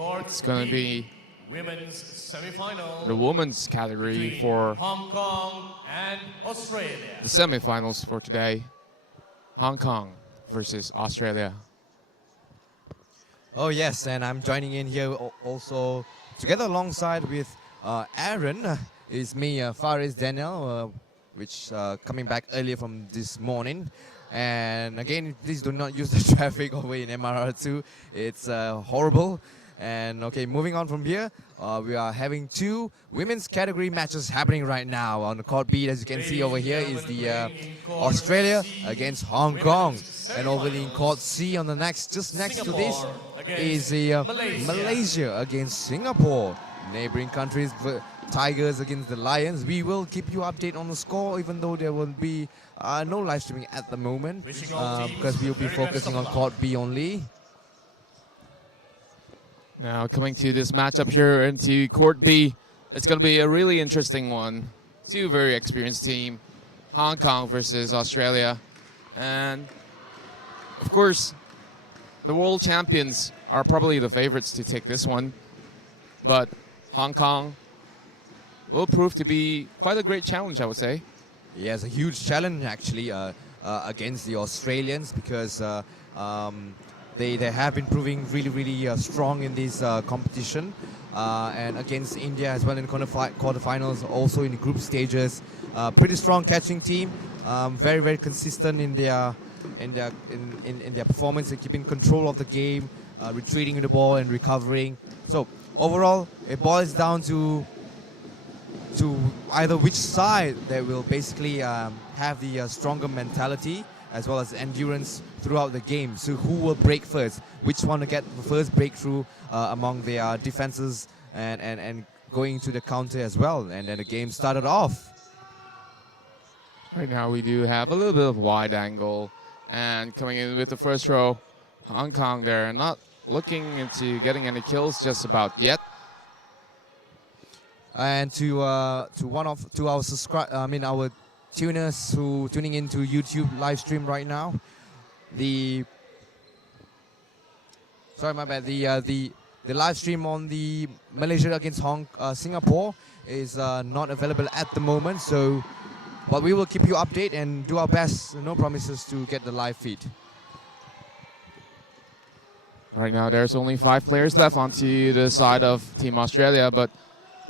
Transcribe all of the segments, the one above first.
It's going to be women's semifinal. the women's category for Hong Kong and Australia. the semifinals for today. Hong Kong versus Australia. Oh yes, and I'm joining in here also together alongside with Aaron. Is me, Faris Daniel, which coming back earlier from this morning. And again, please do not use the traffic over in MRR2. It's horrible. And okay, moving on from here, we are having two women's category matches happening right now. On the court B, as you can see over here, is the Australia against Hong Kong. And over in court C, on the just next to this, is the Malaysia against Singapore. Neighboring countries, Tigers against the Lions. We will keep you updated on the score, even though there will be no live streaming at the moment, because we'll be focusing on court B only. Now coming to this matchup here into court B, it's going to be a really interesting one. Two very experienced teams, Hong Kong versus Australia. And of course, the world champions are probably the favorites to take this one. But Hong Kong will prove to be quite a great challenge, I would say. Yeah, it's a huge challenge actually against the Australians, because they have been proving really strong in this competition, and against India as well in quarterfinals, also in the group stages. Pretty strong catching team, very consistent in their performance, and keeping control of the game, retreating with the ball and recovering. So overall, it boils down to either which side that will basically have the stronger mentality as well as endurance throughout the game. So who will break first? Which one to get the first breakthrough among their defenses and going to the counter as well. And then the game started off. Right now we do have a little bit of wide angle, and coming in with the first row, Hong Kong there, not looking into getting any kills just about yet. And to our tuners who tuning into YouTube live stream right now, the live stream on the Malaysia against Singapore is not available at the moment. So, but we will keep you updated and do our best. No promises to get the live feed. Right now there's only 5 players left onto the side of Team Australia, but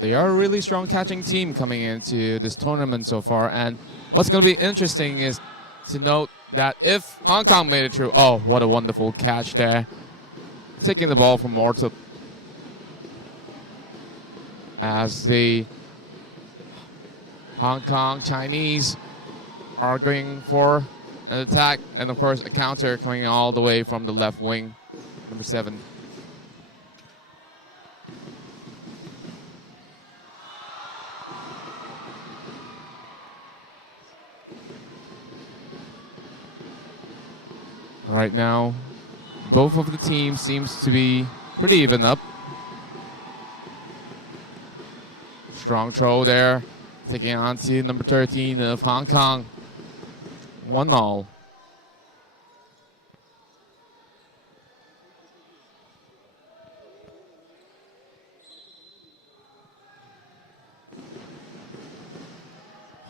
they are a really strong catching team coming into this tournament so far. And what's going to be interesting is to note that if Hong Kong made it through, oh, what a wonderful catch there. Taking the ball from Morton. As the Hong Kong Chinese are going for an attack, and of course a counter coming all the way from the left wing, number 7. Right now, both of the teams seems to be pretty even up. Strong throw there, taking on to number 13 of Hong Kong. 1-0.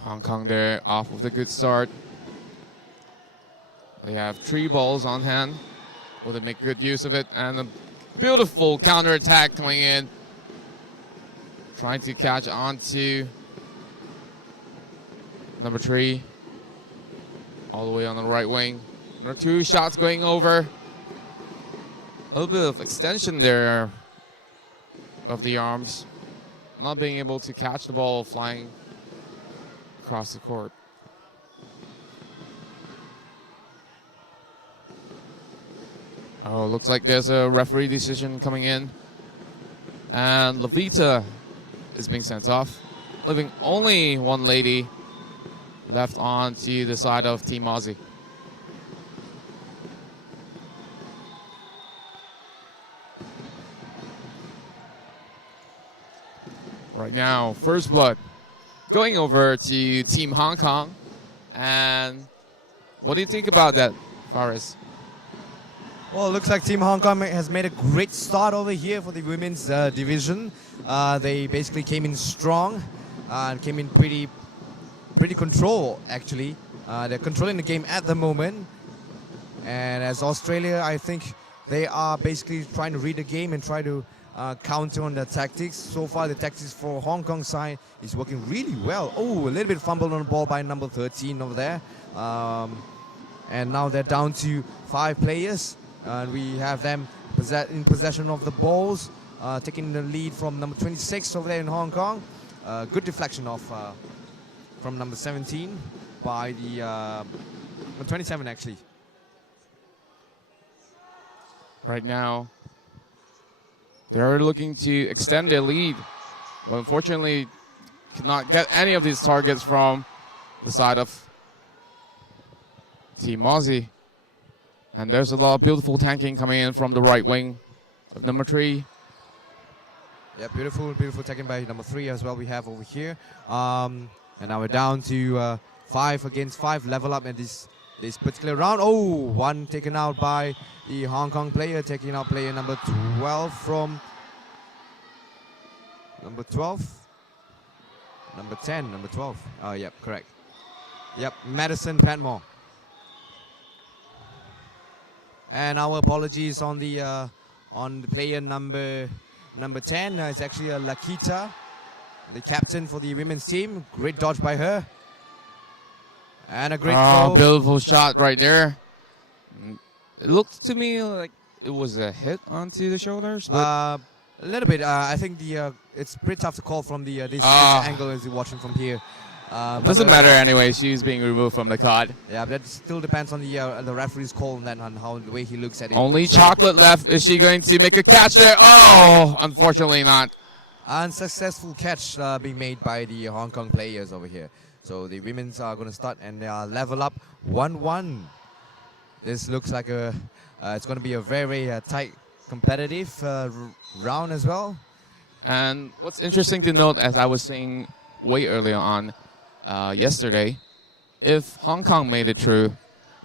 Hong Kong there off with a good start. They have 3 balls on hand. Will they make good use of it? And a beautiful counter attack coming in. Trying to catch on to number 3. All the way on the right wing. Number 2 shots going over. A little bit of extension there of the arms. Not being able to catch the ball flying across the court. Oh, looks like there's a referee decision coming in. And Levita is being sent off, leaving only one lady left on to the side of Team Aussie. Right now, first blood going over to Team Hong Kong. And what do you think about that, Faris? Well, it looks like Team Hong Kong has made a great start over here for the women's division. They basically came in strong and came in pretty control, actually. They're controlling the game at the moment. And as Australia, I think they are basically trying to read the game and try to counter on the tactics. So far, the tactics for Hong Kong side is working really well. Oh, a little bit fumbled on the ball by number 13 over there. And now they're down to 5 players. And we have them in possession of the balls, taking the lead from number 26 over there in Hong Kong. Good deflection off from number 17 by the 27 actually. Right now, they're looking to extend their lead. But unfortunately, could not get any of these targets from the side of Team Aussie. And there's a lot of beautiful tanking coming in from the right wing of number 3. Yeah, beautiful taken by number 3 as well we have over here. And now we're down to 5 against 5, level up at this particular round. Oh, one taken out by the Hong Kong player, taking out player number 12 from number 12. Number 10, number 12. Oh, yep, correct. Yep, Madison Patmore. And our apologies on the player number 10. It's actually Lakita, the captain for the women's team. Great dodge by her. And a great throw. Beautiful shot right there. It looked to me like it was a hit onto the shoulders. But A little bit. I think it's pretty tough to call from this angle as you're watching from here. Doesn't matter anyway. She's being removed from the card. Yeah, but that still depends on the referee's call on that, on how the way he looks at it. Only chocolate left. Is she going to make a catch there? Oh, unfortunately not. Unsuccessful catch being made by the Hong Kong players over here. So the women's are going to start and they are level up 1-1. This looks like it's going to be a very tight, competitive round as well. And what's interesting to note, as I was saying way earlier on yesterday, if Hong Kong made it through,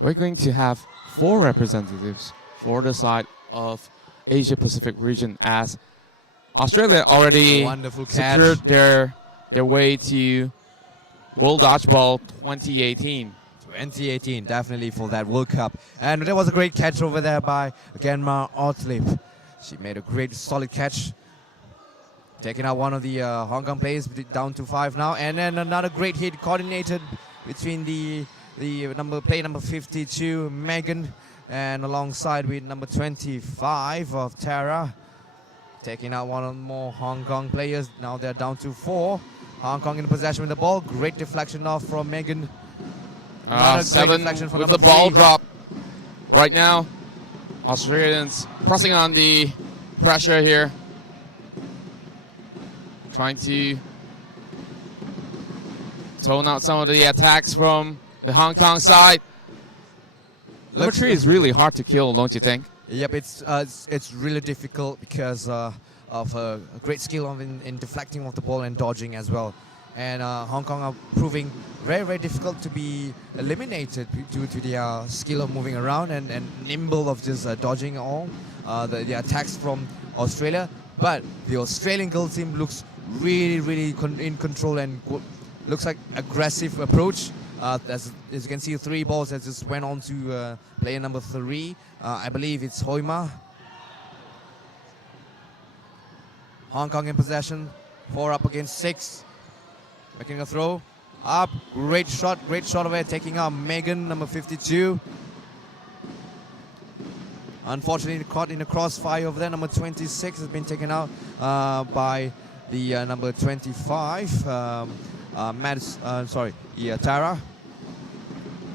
we're going to have 4 representatives for the side of Asia Pacific region, as Australia already secured their way to World Dodgeball 2018. 2018, definitely for that World Cup. And there was a great catch over there by Genma Ortlip. She made a great solid catch, taking out one of the Hong Kong players down to 5 now. And then another great hit coordinated between the player number 52, Megan, and alongside with number 25 of Tara, taking out one of the more Hong Kong players. Now they're down to 4. Hong Kong in possession with the ball. Great deflection off from Megan. 7 with the ball drop. Right now, Australians pressing on the pressure here, trying to tone out some of the attacks from the Hong Kong side. Number 3 is really hard to kill, don't you think? Yep, it's really difficult because of a great skill in deflecting of the ball and dodging as well. And Hong Kong are proving very, very difficult to be eliminated due to their skill of moving around and nimble of just dodging all the attacks from Australia. But the Australian girl team looks really, really in control and looks like aggressive approach. As you can see, 3 balls that just went on to player number 3. I believe it's Hoima. Hong Kong in possession, 4 up against 6. Making a throw. Up, great shot away, taking out Megan, number 52. Unfortunately, caught in the crossfire over there. Number 26 has been taken out by the number 25. Tara.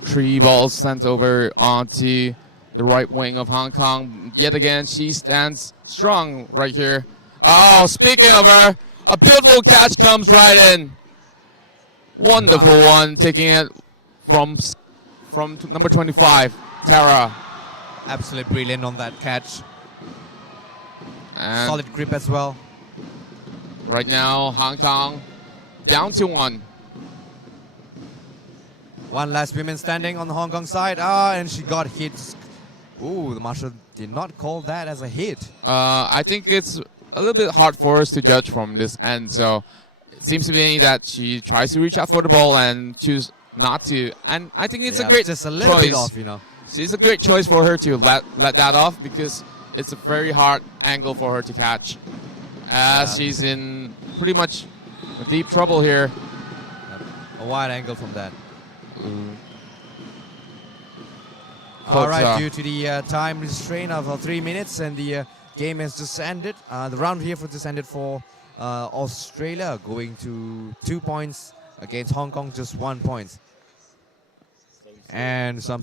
3 balls sent over onto the right wing of Hong Kong. Yet again, she stands strong right here. Oh, speaking of her, a beautiful catch comes right in. Wonderful one, taking it from number 25, Tara. Absolutely brilliant on that catch. And solid grip as well. Right now, Hong Kong down to 1. One last woman standing on the Hong Kong side. And she got hit Ooh, the marshal did not call that as a hit. I think it's a little bit hard for us to judge from this end. So it seems to me that she tries to reach out for the ball and choose not to. And I think it's a great just a little choice. bit off, you know. It's a great choice for her to let that off because it's a very hard angle for her to catch. As she's in pretty much deep trouble here. A wide angle from that. But, All right, due to the time restraint of 3 minutes and the game has just ended. The round here just ended for Australia, going to 2 points against Hong Kong, just 1 point. And some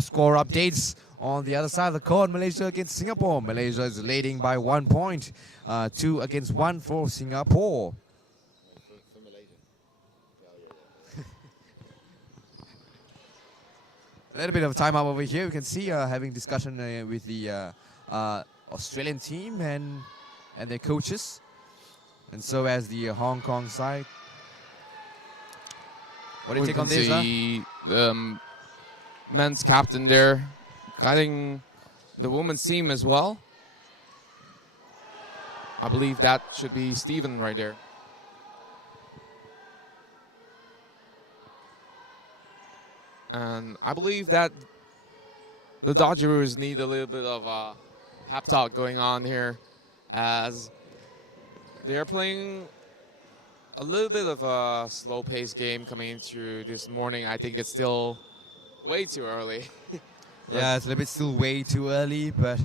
score updates on the other side of the court. Malaysia against Singapore. Malaysia is leading by 1 point, 2 against 1 for Singapore. A little bit of timeout over here. We can see having discussion with the Australian team and their coaches, and so as the Hong Kong side. What do you take on this? The men's captain there, guiding the women's team as well. I believe that should be Stephen right there. And I believe that the Dodgers need a little bit of a pep talk going on here, as they're playing a little bit of a slow-paced game coming into this morning. I think it's still way too early. Yeah, it's a little bit still way too early, but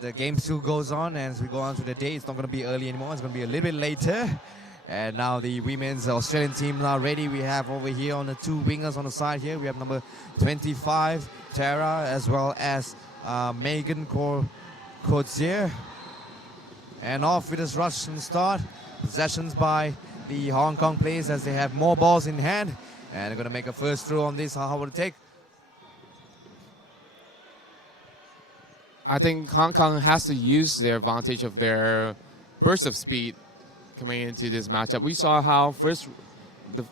the game still goes on. And as we go on through the day, it's not going to be early anymore. It's going to be a little bit later. And now the women's Australian team now ready. We have over here on the two wingers on the side here. We have number 25, Tara, as well as Megan Codzier. And off with this Russian start. Possessions by the Hong Kong players as they have more balls in hand. And they're going to make a first throw on this. How will it take? I think Hong Kong has to use their advantage of their burst of speed coming into this matchup. We saw how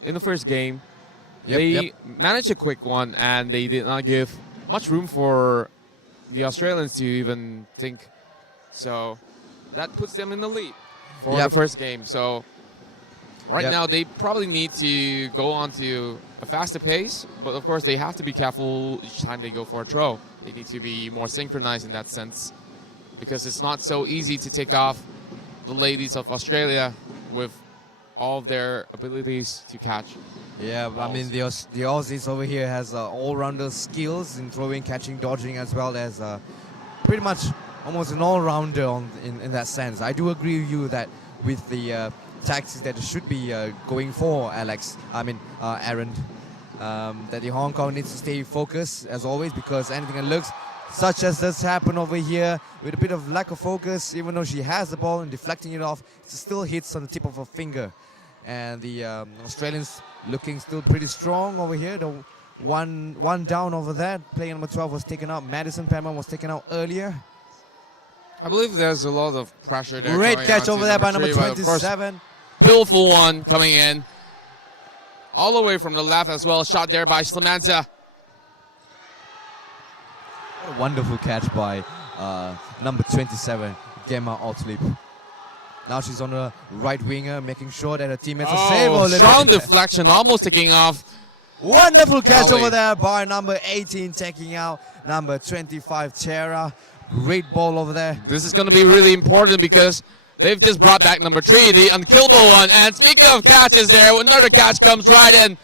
in the first game, they managed a quick one and they did not give much room for the Australians to even think. So that puts them in the lead for the first game. So right now they probably need to go on to a faster pace, but of course they have to be careful each time they go for a throw. They need to be more synchronized in that sense, because it's not so easy to take off the ladies of Australia with all of their abilities to catch. Yeah, balls. I mean the Aussies over here has all-rounder skills in throwing, catching, dodging, as well as pretty much almost an all-rounder in that sense. I do agree with you that with the tactics that should be going for Aaron, that the Hong Kong needs to stay focused as always, because anything that looks such as this happen over here with a bit of lack of focus, even though she has the ball and deflecting it off, it still hits on the tip of her finger. And the Australians looking still pretty strong over here. The one down over that. Player number 12 was taken out. Madison Pamela was taken out earlier. I believe there's a lot of pressure there. Great catch over there by number 27. Beautiful one coming in. All the way from the left as well. Shot there by Samantha. What a wonderful catch by number 27, Gemma Ortlip. Now she's on the right winger, making sure that her teammates are safe. Strong deflection, almost taking off. Wonderful catch over there by number 18, taking out number 25, Tara. Great ball over there. This is going to be really important because they've just brought back number 3, the unkillable one. And speaking of catches there, another catch comes right in.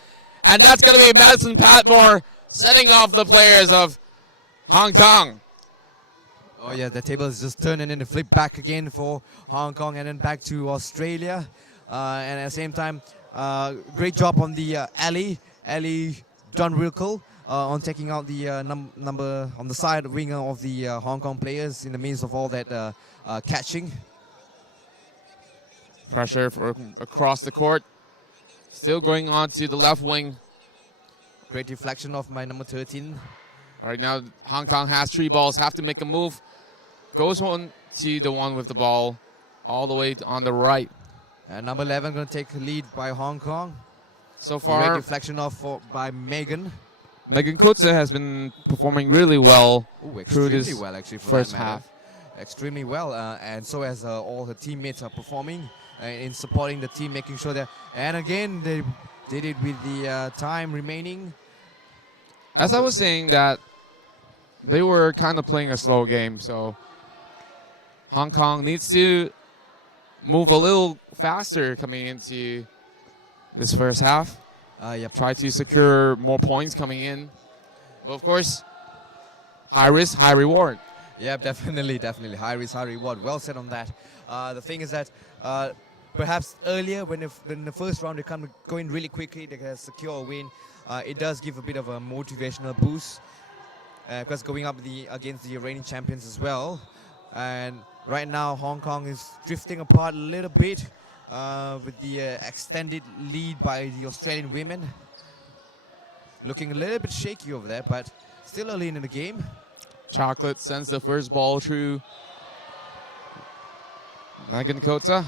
And that's going to be Madison Patmore setting off the players of Hong Kong. Oh yeah, the table is just turning and flip back again for Hong Kong and then back to Australia. And at the same time, great job on the Ali Dunrickle on taking out the number on the side winger of the Hong Kong players in the midst of all that catching. Pressure across the court. Still going on to the left wing. Great deflection of my number 13. Right now, Hong Kong has 3 balls, have to make a move. Goes on to the one with the ball, all the way on the right. And number 11 going to take the lead by Hong Kong. So far, great deflection off by Megan. Megan Kutze has been performing really well Ooh, through extremely this well, actually, for first that matter. half. Extremely well, and so as all her teammates are performing in supporting the team, making sure that. And again, they did it with the time remaining. As I was saying, that they were kind of playing a slow game, so Hong Kong needs to move a little faster coming into this first half. Yep. Try to secure more points coming in. But of course, high risk, high reward. Yeah, definitely. High risk, high reward. Well said on that. The thing is that perhaps earlier, when in the first round they come going really quickly, they can secure a win. It does give a bit of a motivational boost because going up against the reigning champions as well. And right now, Hong Kong is drifting apart a little bit with the extended lead by the Australian women. Looking a little bit shaky over there, but still early in the game. Chocolate sends the first ball through Megan Kutze.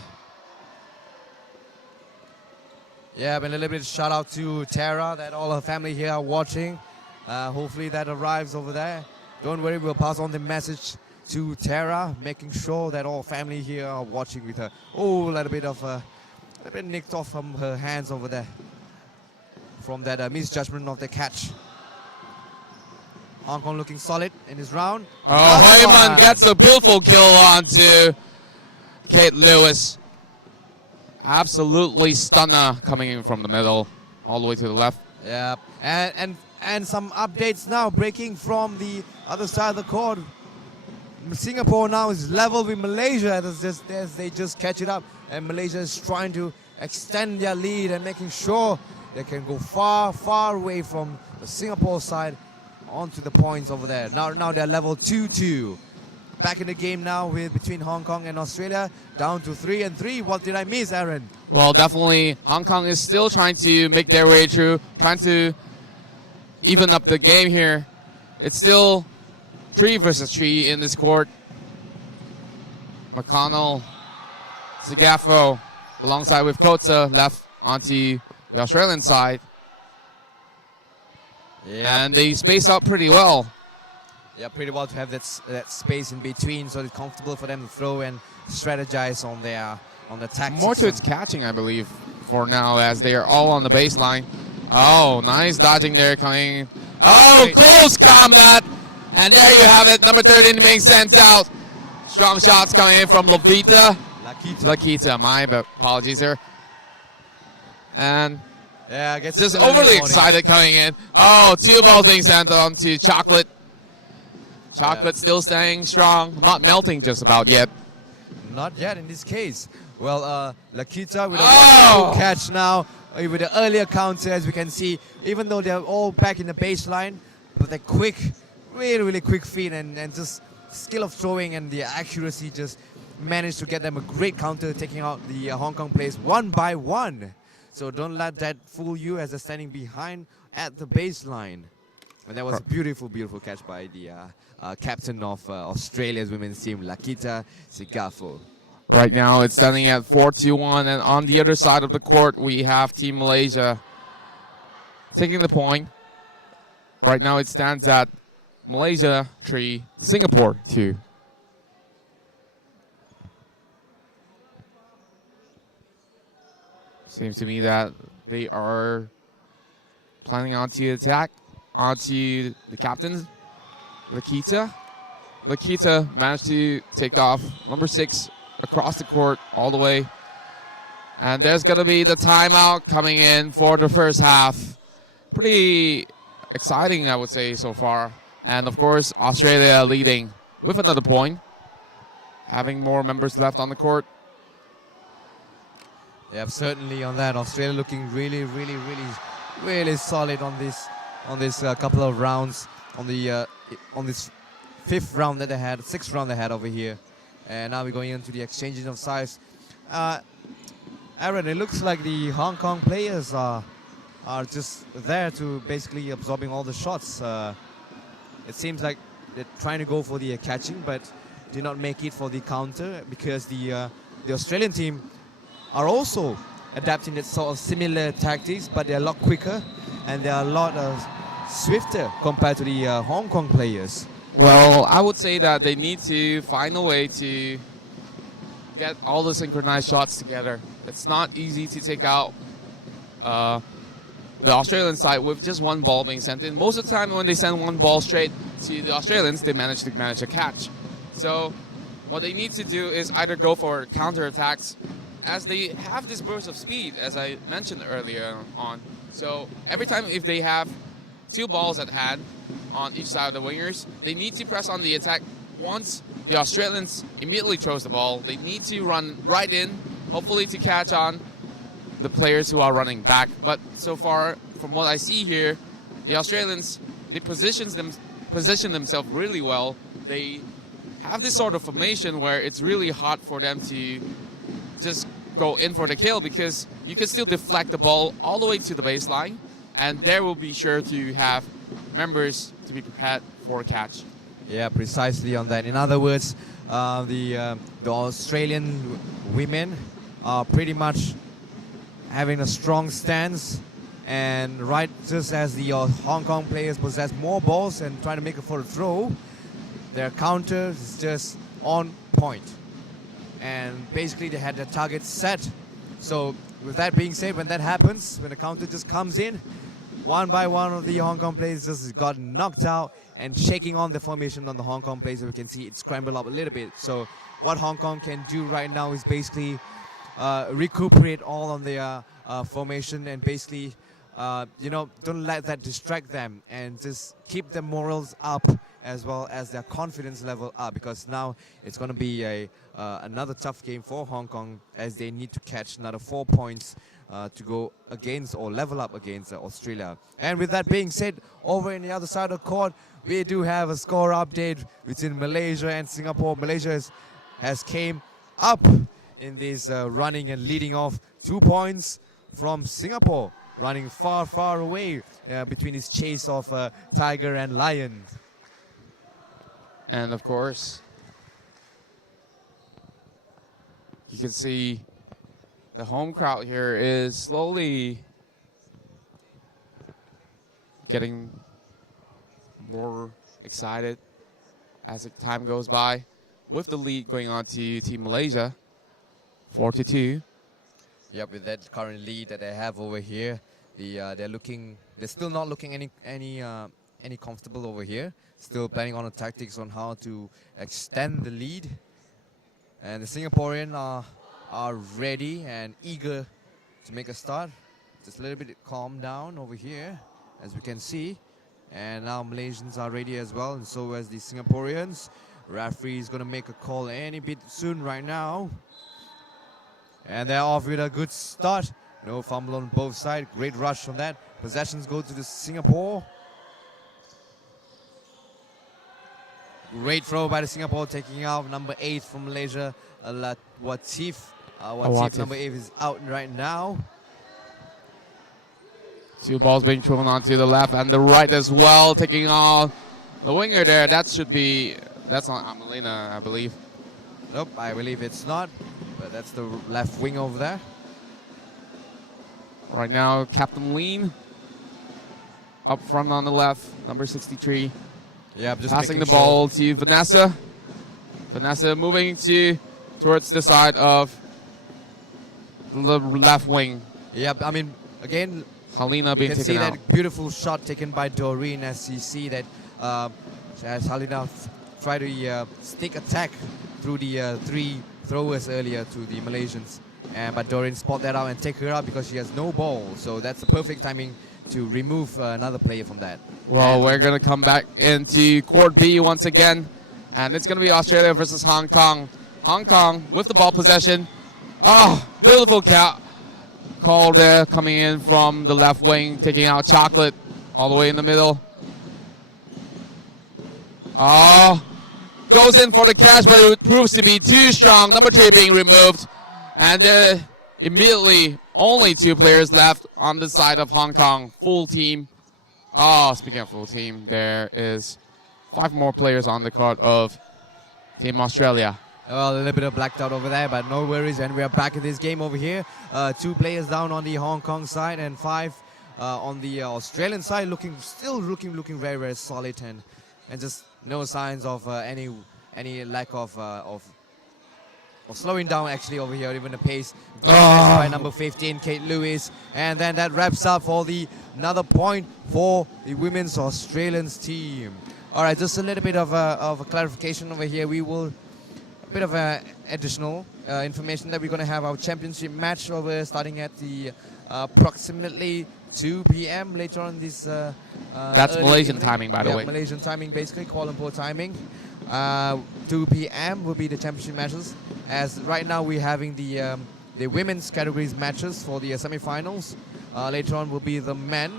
Yeah, but a little bit shout out to Tara, that all her family here are watching. Hopefully that arrives over there. Don't worry, we'll pass on the message to Tara, making sure that all family here are watching with her. Oh, a little bit nicked off from her hands over there from that misjudgment of the catch. Hong Kong looking solid in this round. Oh, Heumann gets a beautiful kill onto Kate Lewis. Absolutely stunner coming in from the middle, all the way to the left. Yeah, and some updates now breaking from the other side of the court. Singapore now is level with Malaysia as they just catch it up, and Malaysia is trying to extend their lead and making sure they can go far away from the Singapore side onto the points over there. Now they're level 2-2. Back in the game now between Hong Kong and Australia, down to 3-3. What did I miss, Aaron? Well, definitely Hong Kong is still trying to make their way through, trying to even up the game here. It's still 3 versus 3 in this court. McConnell, Segafo, alongside with Kotze, left onto the Australian side. Yeah. And they space out pretty well. Yeah, pretty well to have that space in between, so it's comfortable for them to throw and strategize on the tactics. More to its catching, I believe, for now, as they are all on the baseline. Oh, nice dodging there coming. Oh, close combat! And there you have it, number 13 being sent out. Strong shots coming in from Lakita, my apologies here. And yeah, I guess just overly excited coming in. Oh, 2 balls being sent on to Chocolate. Chocolate still staying strong, not melting just about yet. Not yet in this case. Well, Lakita with a wonderful catch now with the earlier counter, as we can see, even though they're all back in the baseline, but they're quick, really quick feet and just skill of throwing and the accuracy just managed to get them a great counter, taking out the Hong Kong players 1 by 1. So don't let that fool you as they're standing behind at the baseline. And that was a beautiful catch by the captain of Australia's women's team, Lakita Segafo. Right now it's standing at 4-1, and on the other side of the court we have Team Malaysia taking the point. Right now it stands at Malaysia 3, Singapore 2. Seems to me that they are planning on to attack onto the captain, Lakita. Lakita managed to take off number 6 across the court all the way. And there's going to be the timeout coming in for the first half. Pretty exciting, I would say, so far. And of course, Australia leading with another point, having more members left on the court. Yeah, certainly on that. Australia looking really solid on this couple of rounds, on this 5th round that they had, 6th round they had over here. And now we're going into the exchanging of sides. Aaron, it looks like the Hong Kong players are just there to basically absorbing all the shots. It seems like they're trying to go for the catching, but did not make it for the counter because the Australian team are also adapting that sort of similar tactics, but they're a lot quicker and they're a lot swifter compared to the Hong Kong players. Well, I would say that they need to find a way to get all the synchronized shots together. It's not easy to take out the Australian side with just one ball being sent in. Most of the time when they send one ball straight to the Australians, they manage a catch. So what they need to do is either go for counterattacks, as they have this burst of speed, as I mentioned earlier on. So every time if they have two balls at hand on each side of the wingers, they need to press on the attack. Once the Australians immediately throws the ball, they need to run right in, hopefully to catch on the players who are running back. But so far, from what I see here, the Australians, they position themselves really well. They have this sort of formation where it's really hard for them to just go in for the kill, because you can still deflect the ball all the way to the baseline, and there will be sure to have members to be prepared for a catch. Yeah, precisely on that. In other words, the Australian women are pretty much having a strong stance, and right just as the Hong Kong players possess more balls and trying to make it for a throw, their counter is just on point. And basically they had their target set. So with that being said, when that happens, when the counter just comes in, one by one of the Hong Kong players just got knocked out and shaking on the formation on the Hong Kong players. We can see it scrambled up a little bit. So what Hong Kong can do right now is basically recuperate all on their formation, and basically don't let that distract them, and just keep their morals up as well as their confidence level up, because now it's going to be another tough game for Hong Kong, as they need to catch another 4 points to go against or level up against Australia. And with that being said, over in the other side of the court, we do have a score update between Malaysia and Singapore. Malaysia has came up in this running and leading off 2 points from Singapore, running far, far away between his chase of Tiger and Lion. And of course, you can see the home crowd here is slowly getting more excited as the time goes by, with the lead going on to Team Malaysia, 4-2. Yep, with that current lead that they have over here, they're still not looking any comfortable over here. Still planning on the tactics on how to extend the lead, and the Singaporean are ready and eager to make a start. Just a little bit calm down over here, as we can see, and now Malaysians are ready as well, and so as the Singaporeans. Referee is going to make a call any bit soon right now. And they're off with a good start. No fumble on both sides. Great rush on that. Possessions go to the Singapore. Great throw by the Singapore, taking out number 8 from Malaysia, Watif. Watif, number 8, is out right now. Two balls being thrown onto the left and the right as well, taking on the winger there. That's not Amelina, I believe. Nope, I believe it's not. But that's the left wing over there. Right now, Captain Lean up front on the left, number 63. Yeah, just passing the ball to Vanessa. Vanessa moving towards the side of the left wing. Yeah, I mean, again, Halina being taken out. You can see that beautiful shot taken by Doreen, as you see that as Halina tried to stick attack through the 3 throwers earlier to the Malaysians. But Doreen spot that out and take her out because she has no ball. So that's the perfect timing to remove another player from that. Well, we're going to come back into Court B once again. And it's going to be Australia versus Hong Kong. Hong Kong with the ball possession. Oh, beautiful call there coming in from the left wing, taking out Chocolate all the way in the middle. Oh, goes in for the catch, but it proves to be too strong. Number 3 being removed. And immediately, only 2 players left on the side of Hong Kong. Full team. Oh, speaking of full team, there is 5 more players on the court of Team Australia. Well, a little bit of blacked out over there, but no worries. And we are back in this game over here. 2 players down on the Hong Kong side and 5 on the Australian side, still looking very, very solid, and just no signs of any lack of slowing down actually over here. Even the pace by number 15, Kate Lewis, and then that wraps up for another point for the women's Australians team. All right, just a little bit of a clarification over here. We will a bit of additional information that we're going to have our championship match over starting at the approximately 2 p.m. later on this. That's Malaysian timing, by the way. Malaysian timing, basically Kuala Lumpur timing. 2 p.m. will be the championship matches. As right now we're having the women's categories matches for the semi-finals. Later on will be the men.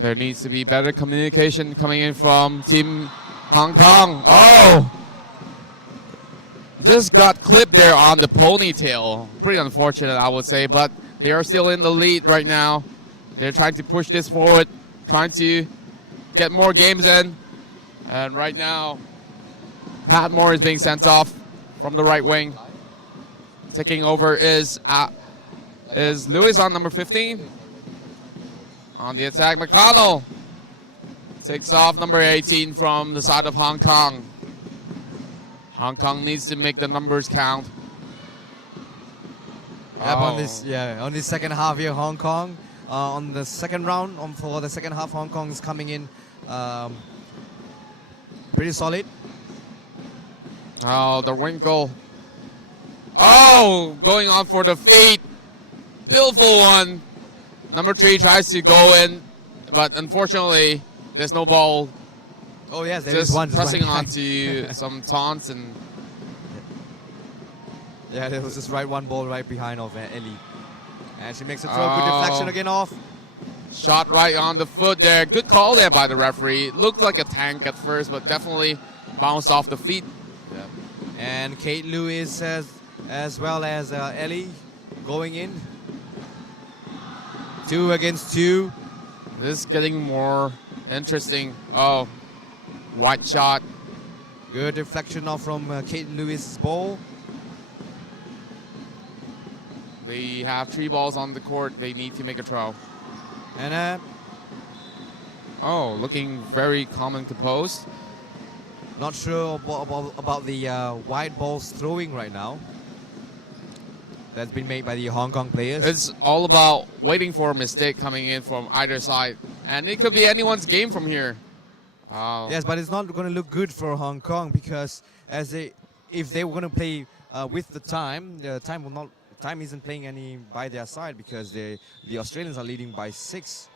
There needs to be better communication coming in from Team Hong Kong. Oh! Just got clipped there on the ponytail. Pretty unfortunate, I would say, but they are still in the lead right now. They're trying to push this forward, trying to get more games in. And right now, Pat Moore is being sent off from the right wing. Taking over is Lewis on number 15. On the attack, McConnell takes off number 18 from the side of Hong Kong. Hong Kong needs to make the numbers count. Yep, on this second half here, Hong Kong on the second round. For the second half, Hong Kong is coming in pretty solid. Oh, the wrinkle. Oh, going on for the feet. Beautiful one. Number 3 tries to go in, but unfortunately, there's no ball. Oh yes, there just is one. Pressing onto some taunts and. Yeah, there was just one ball right behind of Ellie, and she makes a throw. Good deflection again off. Shot right on the foot there. Good call there by the referee. It looked like a tank at first, but definitely bounced off the feet. Yeah. And Kate Lewis as well as Ellie going in. 2 against 2. This is getting more interesting. Oh, white shot. Good deflection off from Kate Lewis' ball. They have 3 balls on the court. They need to make a throw. And looking very calm and composed. Not sure about the white balls throwing right now. That's been made by the Hong Kong players. It's all about waiting for a mistake coming in from either side. And it could be anyone's game from here. Yes, but it's not going to look good for Hong Kong because if they were going to play with the time isn't playing any by their side because the Australians are leading by 6.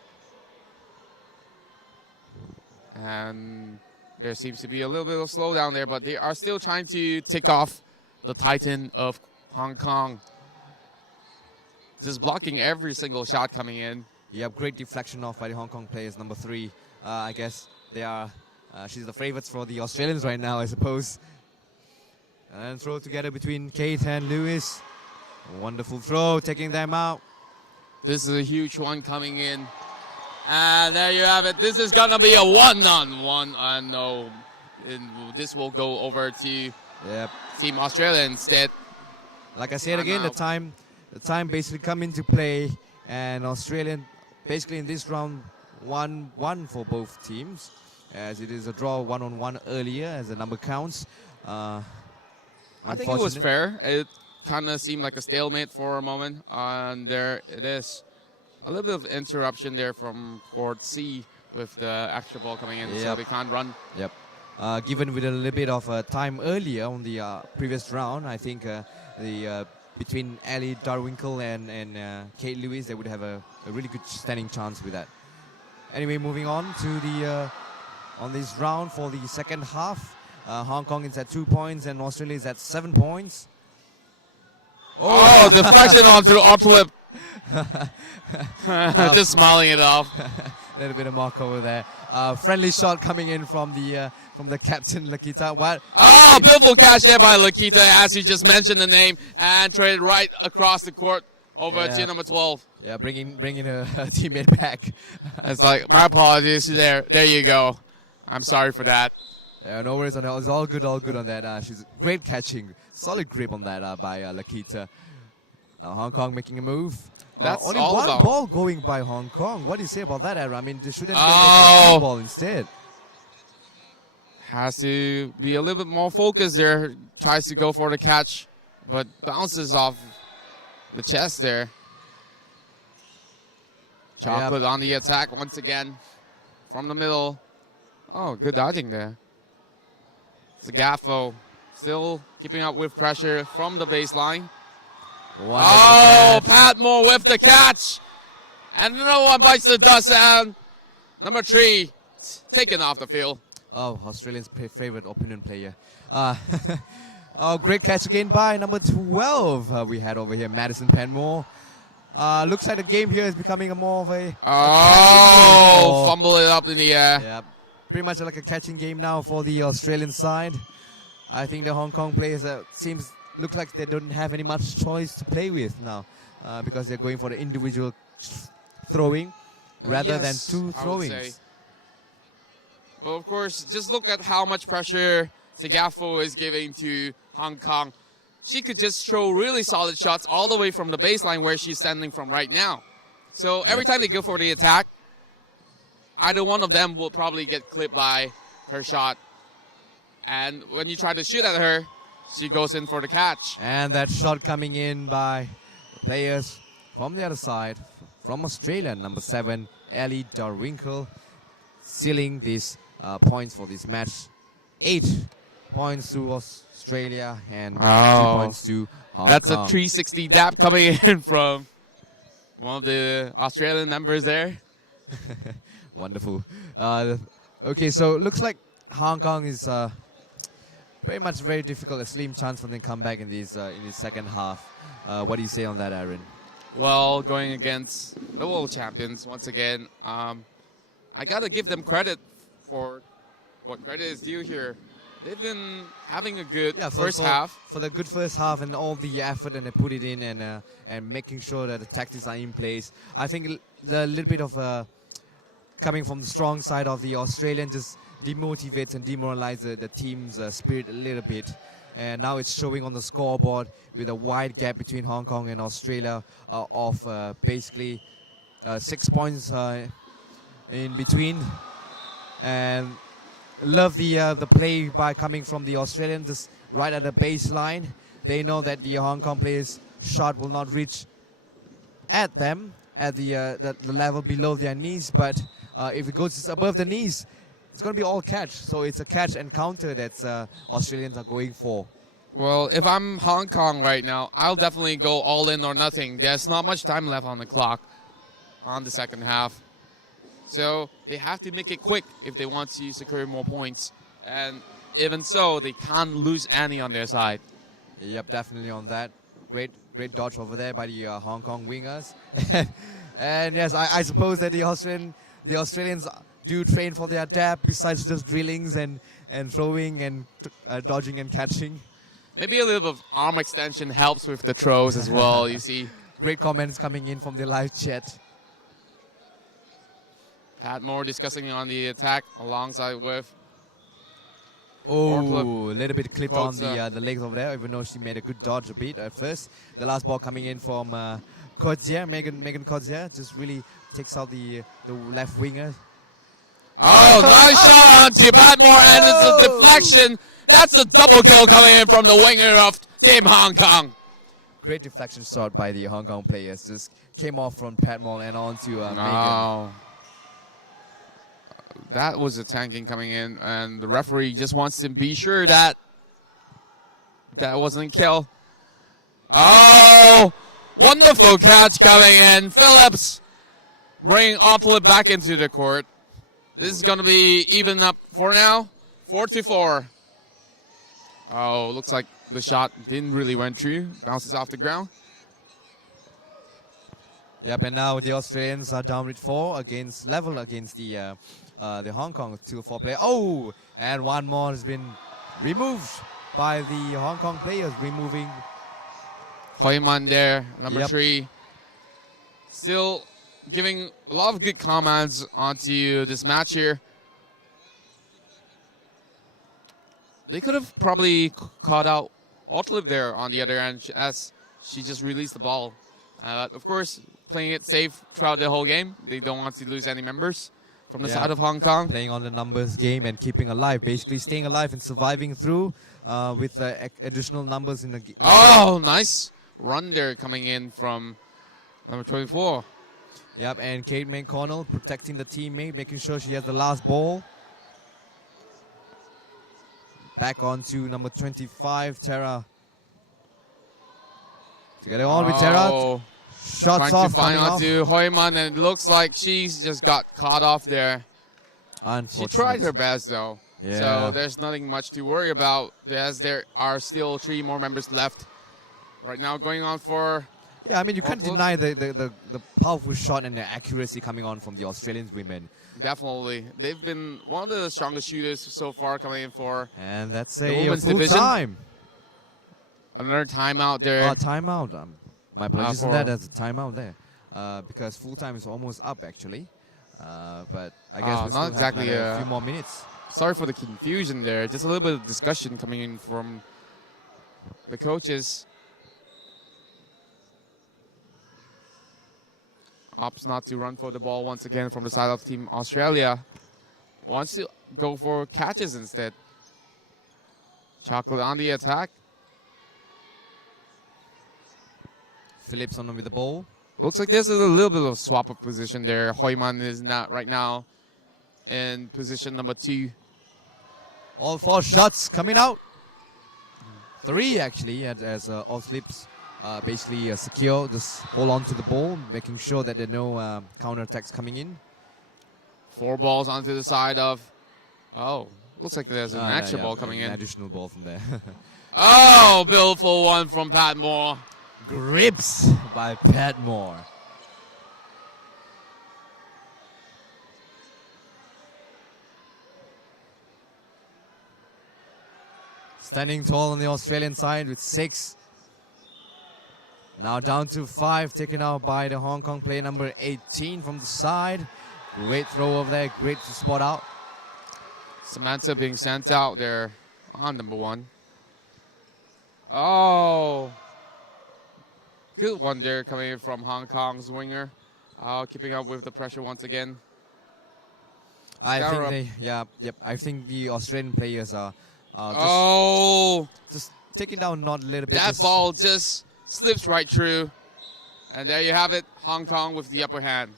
And there seems to be a little bit of slowdown there, but they are still trying to take off the Titan of Hong Kong. Just blocking every single shot coming in. Yeah, great deflection off by the Hong Kong players. Number 3, I guess they are. She's the favorites for the Australians right now, I suppose. And throw together between Kate and Lewis. Wonderful throw, taking them out. This is a huge one coming in. And there you have it. This is going to be a one-on-one. No, this will go over to Team Australia instead. Like I said again, the time basically come into play. And Australian basically in this round 1-1 for both teams. As it is a draw 1-on-1 earlier as the number counts. I think it was fair. It kind of seemed like a stalemate for a moment, and there it is. A little bit of interruption there from court C with the extra ball coming in, so they can't run. Yep. Given with a little bit of time earlier on the previous round, I think between Ali Darwinkle and Kate Lewis, they would have a really good standing chance with that. Anyway, moving on to on this round for the second half. Hong Kong is at 2 points and Australia is at 7 points. Oh, deflection onto the lip. Just smiling it off. A little bit of mark over there. Friendly shot coming in from the captain, Lakita. What? Oh, beautiful catch there by Lakita, as you just mentioned the name, and traded right across the court over to number 12. Yeah, bringing her teammate back. It's like, my apologies. There you go. I'm sorry for that. Yeah, no worries on that. It's all good on that. She's great catching. Solid grip on that by Lakita. Now Hong Kong making a move. That's only all one about- ball going by Hong Kong. What do you say about that, Aaron? I mean, they shouldn't go for Oh. a ball instead. Has to be a little bit more focused there. Tries to go for the catch, but bounces off the chest there. Chocolate on the attack once again from the middle. Oh, good dodging there. Sagafo still keeping up with pressure from the baseline. Oh, Patmore with the catch. And no one bites the dust, and number 3 taken off the field. Oh, Australians' favorite opinion player. Oh, great catch again by number 12. We had over here Madison Penmore. Looks like the game here is becoming a more of a Oh, fumble it up in the air. yeah, pretty much like a catching game now for the Australian side. I think the Hong Kong players look like they don't have any much choice to play with now because they're going for the individual throwing rather than Yes, two I would throwings. say. But of course, just look at how much pressure Sagafo is giving to Hong Kong. She could just throw really solid shots all the way from the baseline where she's standing from right now. So every time they go for the attack, either one of them will probably get clipped by her shot. And when you try to shoot at her, she goes in for the catch. And that shot coming in by the players from the other side, from Australia, number 7, Ellie Dalrymple, sealing these points for this match. 8 points to Australia and 2 points to Hong That's Kong. a 360 dap coming in from one of the Australian members there. Wonderful. Okay, so it looks like Hong Kong is pretty much very difficult, a slim chance for them to come back in this second half. What do you say on that, Aaron? Well, going against the world champions once again, I gotta give them credit for what credit is due here. They've been having a good first half. For the good first half and all the effort and they put it in and making sure that the tactics are in place. I think the little bit of coming from the strong side of the Australian just demotivates and demoralizes the team's spirit a little bit. And now it's showing on the scoreboard with a wide gap between Hong Kong and Australia of basically 6 points in between. And love the play by coming from the Australians just right at the baseline. They know that the Hong Kong players' shot will not reach at them at the level below their knees, but if it goes just above the knees, it's going to be all catch. So it's a catch and counter that Australians are going for. Well, if I'm Hong Kong right now, I'll definitely go all in or nothing. There's not much time left on the clock on the second half. So they have to make it quick if they want to secure more points. And even so, they can't lose any on their side. Yep, definitely on that. Great dodge over there by the Hong Kong wingers. And yes, I suppose that the Australians do train for their dab besides just drillings and throwing and dodging and catching. Maybe a little bit of arm extension helps with the throws as well, you see. Great comments coming in from the live chat. Pat Moore discussing on the attack alongside with. Oh, Or a little bit clipped on Coates, the legs over there, even though she made a good dodge a bit at first. The last ball coming in from Codzier, Megan Codzier, just really takes out the left winger. Oh, nice shot onto Pat Moore, and it's a deflection. That's a double kill coming in from the winger of Team Hong Kong. Great deflection shot by the Hong Kong players. Just came off from Patmore and on to Megan. No. That was a tanking coming in, and the referee just wants to be sure that that wasn't a kill. Oh, wonderful catch coming in. Phillips bringing Otlip back into the court. This is going to be even up for now, 4-4. Oh, looks like the shot didn't really went through. Bounces off the ground. Yep, and now the Australians are down with 4 against the Hong Kong 2-4 player. Oh, and one more has been removed by the Hong Kong players, removing Hoyman there, number Yep. 3. Still giving a lot of good comments onto this match here. They could have probably caught out Otlip there on the other end, as she just released the ball. Of course, playing it safe throughout the whole game. They don't want to lose any members from the side of Hong Kong. Playing on the numbers game and keeping alive, basically staying alive and surviving through with additional numbers in the game. Oh, nice run there coming in from number 24. Yep, and Kate McConnell protecting the teammate, making sure she has the last ball. Back on to number 25, Tara. To get it on with Tara. Shots trying off. to find out to Hoyman, and it looks like she's just got caught off there. She tried her best, though. Yeah. So there's nothing much to worry about, as there are still 3 more members left. Right now going on for... Yeah, I mean, you can't deny the powerful shot and the accuracy coming on from the Australian women. Definitely. They've been one of the strongest shooters so far coming in for... And that's the a women's full division. time. Another timeout there. Timeout. My apologies for that. That's a timeout there. Because full time is almost up, actually. But I guess we still not exactly have a few more minutes. Sorry for the confusion there. Just a little bit of discussion coming in from the coaches. Opts not to run for the ball once again from the side of Team Australia. Wants to go for catches instead. Chocolate on the attack. Phillips on with the ball. Looks like there's a little bit of swap of position there. Hoyman is not right now in position number 2. All 4 shots coming out. 3 actually, as all slips basically secure. Just hold on to the ball, making sure that there are no counter-attacks coming in. 4 balls onto the side of... Oh, looks like there's an extra ball coming in. An additional ball from there. Oh, beautiful one from Pat Moore. Grips by Pat Moore. Standing tall on the Australian side with 6. Now down to 5, taken out by the Hong Kong player number 18 from the side. Great throw over there, great to spot out. Samantha being sent out there on number 1. Oh. Good one there coming in from Hong Kong's winger. Keeping up with the pressure once again. I think the Australian players are just taking down not a little bit. That ball just slips right through. And there you have it, Hong Kong with the upper hand.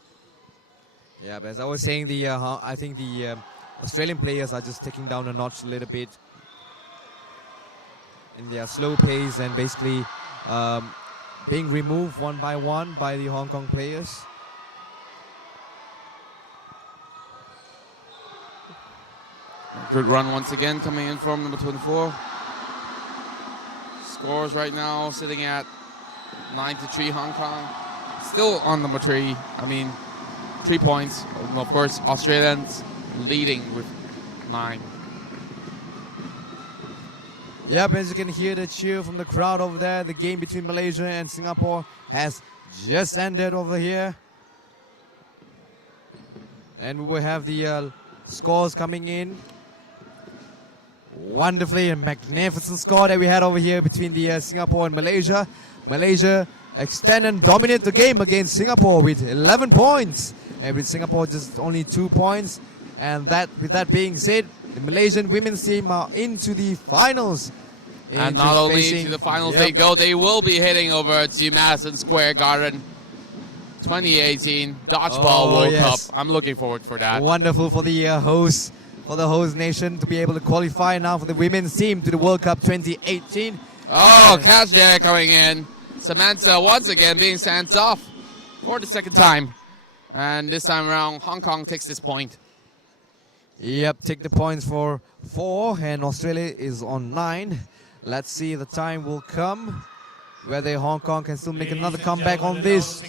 Yeah, but as I was saying, I think the Australian players are just taking down a notch a little bit in their slow pace and basically being removed one by one by the Hong Kong players. Good run once again coming in from number 24. Scores right now sitting at 9-3 Hong Kong. Still on number 3. I mean, 3 points. Of course, Australians leading with 9. Yep, as you can hear the cheer from the crowd over there, the game between Malaysia and Singapore has just ended over here. And we will have the scores coming in. Wonderfully and magnificent score that we had over here between the Singapore and Malaysia. Malaysia extend and dominate the game against Singapore with 11 points. And with Singapore just only 2 points. And with that being said, the Malaysian women's team are into the finals. And not only to the finals they go, they will be heading over to Madison Square Garden 2018 Dodgeball World Cup. I'm looking forward for that. Wonderful for the host nation to be able to qualify now for the women's team to the World Cup 2018. Oh, catch there coming in. Samantha once again being sent off for the second time. And this time around, Hong Kong takes this point. Yep, take the points for 4, and Australia is on 9. Let's see, the time will come whether Hong Kong can still make another comeback on this.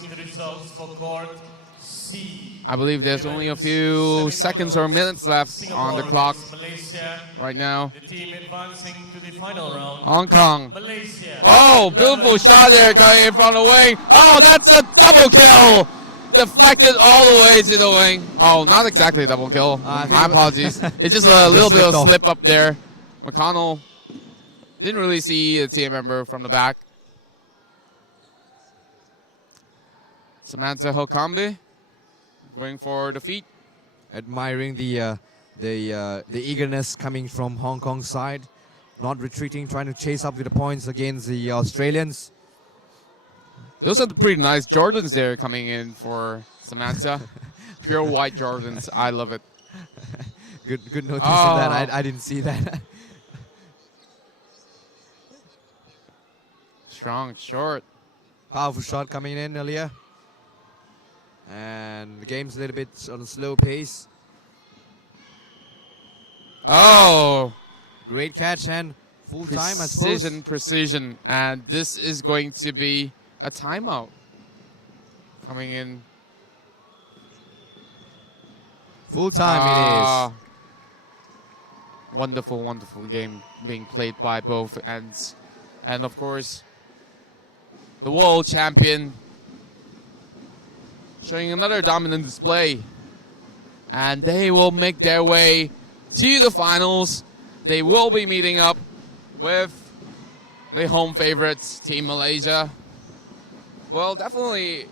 I believe there's only a few seconds or minutes left on the clock right now. The team advancing to the final round. Hong Kong. Malaysia. Oh, beautiful shot there coming in from the wing. Oh, that's a double kill. Deflected all the way to the wing. Oh, not exactly a double kill. My apologies. It's just a little bit of slip up there. McConnell didn't really see the team member from the back. Samantha Hokambe going for defeat. Admiring the eagerness coming from Hong Kong side, not retreating, trying to chase up with the points against the Australians. Those are the pretty nice Jordans there coming in for Samantha. Pure white Jordans. I love it. Good notice on that. I didn't see that. Strong short. Powerful shot coming in earlier. And the game's a little bit on a slow pace. Oh, Great catch and full time, I suppose. precision. And this is going to be a timeout coming in. Full time it is. Wonderful, wonderful game being played by both ends. And of course, the world champion showing another dominant display. And they will make their way to the finals. They will be meeting up with the home favorites, Team Malaysia. Well, definitely,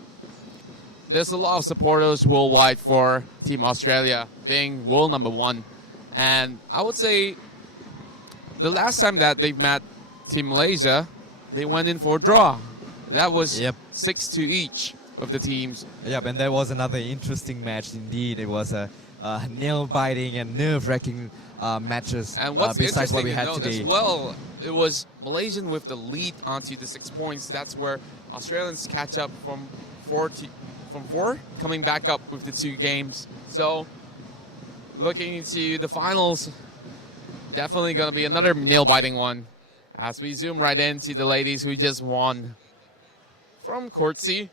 there's a lot of supporters worldwide for Team Australia being world number one. And I would say the last time that they've met Team Malaysia, they went in for a draw. That was 6-2 each of the teams. Yep, and that was another interesting match indeed. It was a nail-biting and nerve-wracking matches. And what's besides interesting what we to had note today. as well, it was Malaysian with the lead onto the 6 points. That's where Australians catch up from four, coming back up with the 2 games. So, looking into the finals, definitely going to be another nail-biting one. As we zoom right into the ladies who just won from Court C.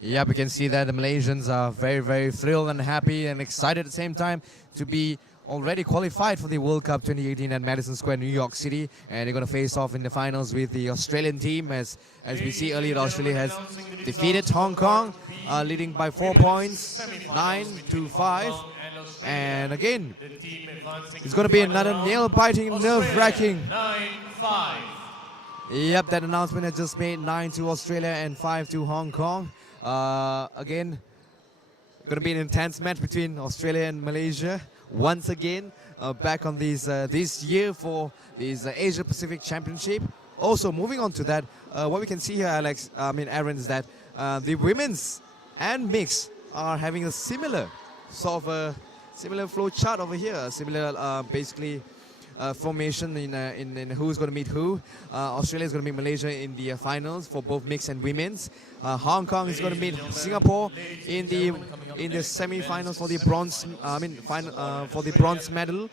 Yeah, we can see that the Malaysians are very, very thrilled and happy and excited at the same time to be already qualified for the World Cup 2018 at Madison Square, New York City. And they're going to face off in the finals with the Australian team. As we see earlier, Australia has defeated Hong Kong, leading by 4 points, 9-5. And again, it's going to be another nail-biting, nerve-wracking. 9-5. Yep, that announcement has just made 9 to Australia and 5 to Hong Kong. Again, going to be an intense match between Australia and Malaysia. Once again, back on this year for this Asia Pacific Championship. Also, moving on to that, what we can see here, Aaron, is that the women's and mix are having a similar sort of a similar flow chart over here. Similar, basically, formation in who's going to meet who. Australia is going to meet Malaysia in the finals for both mixed and women's. Hong Kong is going to meet Singapore in the semi-finals for the bronze. For the bronze medal.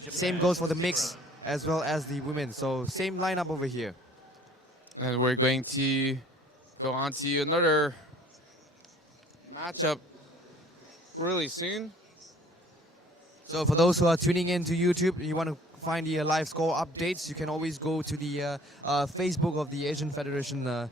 Same goes for the mix as well as the women. So same lineup over here. And we're going to go on to another matchup really soon. So for those who are tuning in to YouTube, you want to find the live score updates, you can always go to the Facebook of the Asian Federation